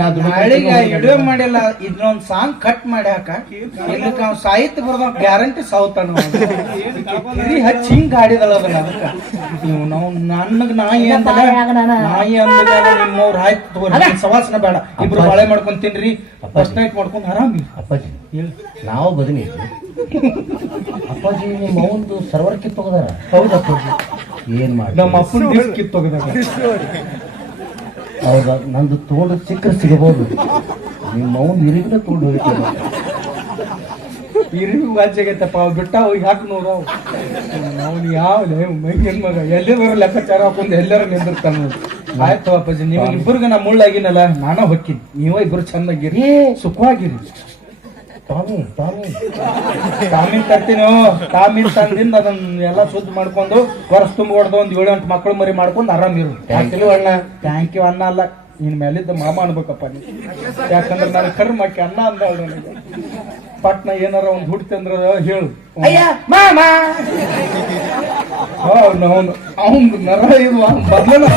ನಾಳೆಗೆ ವಿಡಿಯೋ ಮಾಡಿಲ್ಲ ಇದನ್ನೊಂದ್ song cut ಮಾಡಿ ಹಾಕ. ಇದಕ್ಕೆ ಅವ್ನು ಸಾಹಿತ್ಯ ಬರ್ದ ಗ್ಯಾರಂಟಿ ಸೌತ್ ಅನ್ನೋದು ಹಚ್ಚಿ ಹಿಂಗ್ ಆಡಿದಳ ಅದನ್ನ ಅದಕ್ಕ. ನೀವು ನಾವು ನನಗ್ ನಾಯಿ ಅಂತ. ನಾಯಿ ಅಂದ ನಿಮ್ಮವ್ರ ಆಯ್ತು ತಗೋರಿ ಸವಾಸನ ಬೇಡ. ಇಬ್ರು ಬಾಳೆ ಮಾಡ್ಕೊಂಡ್ ತಿನ್ರಿ ಫಸ್ಟ್ ನೈಟ್ ಮಾಡ್ಕೊಂಡ್ ಆರಾಮಿ ಅಪ್ಪಾಜಿ. ನಾವು ಬದನಿ ಅಪ್ಪಾಜಿ ನಿಮ್ಮ ಅವಂದು ಸರ್ವರ್ ಕಿತ್ತೋಗದಾರ? ಹೌದಪ್ಪಾಜಿ ಏನ್ ಮಾಡಿ ನಮ್ಮ ಅಪ್ಪನ ದಿವ್ಸ ಹೌದಾ ನಂದು ತೋಳು ಸಿಕ್ಕರೆ ಸಿಗಬಹುದು. ನಿಮ್ಮ ಅವನ್ ಇರಿಗಿನ ತೋಂಡ ಹೋಗ್ತೇನೆ ಇರಿ ವಾಜ್ಯಾಗೈತಪ್ಪ ಅವ್ ಬಿಟ್ಟ ಹೋಗಿ ಹಾಕಿ ನೋಡು. ಅವ್ನು ಯಾವ ಮೈಗಿನ ಮಗ ಎಲ್ಲರೂ ಲೆಕ್ಕಾಚಾರ ಹಾಕೊಂಡು ಎಲ್ಲರೂ ನಿಂದಿರ್ತಾನ. ಆಯ್ತು ಅಪ್ಪಾಜಿ ನಿಮಗೆ ಇಬ್ಬರಿಗೆ ನಾ ಮುಳ್ಳಾಗಿನಲ್ಲ ನಾನ ಹೊಕ್ಕಿನಿ. ನೀವ ಇಬ್ರು ಚಂದಾಗಿರಿ ಸುಖವಾಗಿರಿ. ಟಾಮಿ ಟಾಮಿ ತಾಮಿನ್ ತರ್ತೀನಿ ತಾಮಿನ್ ತಂದಿಂದ ಅದನ್ನ ಎಲ್ಲ ಶುದ್ಧ ಮಾಡ್ಕೊಂಡು ವರ್ಷ ತುಂಬ ಹೊಡೆದು ಒಂದ್ ಏಳು ಎಂಟು ಮಕ್ಕಳು ಮರಿ ಮಾಡ್ಕೊಂಡು ಆರಾಮಿರು ಥ್ಯಾಂಕ್ ಯು ಅಣ್ಣ. ಥ್ಯಾಂಕ್ ಯು ಅನ್ನ ಅಲ್ಲ. ನಿನ್ ಮೇಲಿದ್ದ ಮಾಮ ಅನ್ಬೇಕಪ್ಪ ನೀ ಯಾಕಂದ್ರೆ ನಾನು ಕರ್ಮಕ್ಕೆ ಅನ್ನ ಅಂದ ನನಗೆ. ಪಟ್ನ ಏನಾರ ಒಂದ್ ಹುಡ್ತಿ ಅಂದ್ರ ಹೇಳು. ಅಯ್ಯ ಮಾಮ. ಅವನು ಅವನು. ನರ ಇದು ಮೊದ್ಲನ